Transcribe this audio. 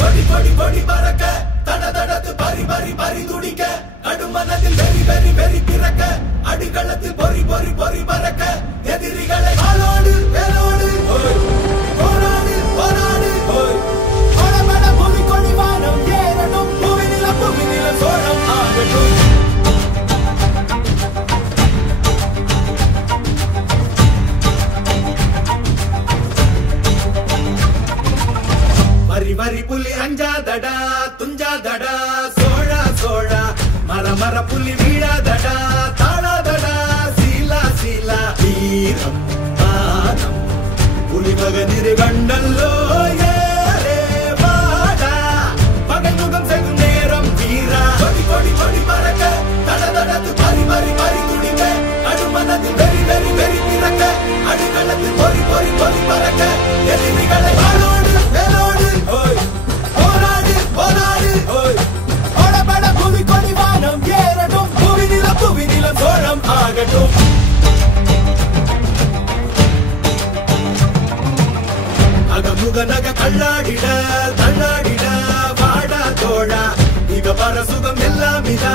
கொடி கொடி கொடி பறக்க தட தடத்து பறி பறி பறி துடிக்க அடுமனதில் வெறி வெறி வெறி பிறக்க அடிகளத்தில் பொறி பொறி பொறி பறக்க எதிரிகளை ஆளோடு வேலோடு போராடு போராடு படபட புவி கொடி வானம் ஏறணும் புவிநில சோழம் ஆகட்டும் வரி வரி புலி அஞ்சாதடா துஞ்சாதடா சோழா சோழா மர மர புலி வீழாதடா தாழாதடா சீலா சீலா வீரம் பானம் புலி மகனிரு கண்டல்லோ ஏரே வாடா பகை முகம் செகும் நேரம் வீரா கொடி கொடி கொடி பறக்க தட தடத்து பறி பறி பறி துடிக்க அடுமனதில் வெறி வெறி வெறி பிறக்க அடிகளத்தில் பொறி பொறி பொறி பறக்க எதிரிகளை ஆளோடு வேலோடு போராடு போராடு படபட புவி கொடி வானம் ஏறட்டும் புவிநில சோழம் ஆகட்டும் அகமுக நக கல்லாடிட தள்ளாடிட வாடா தோழா இக பர சுகம் எல்லாம் இதா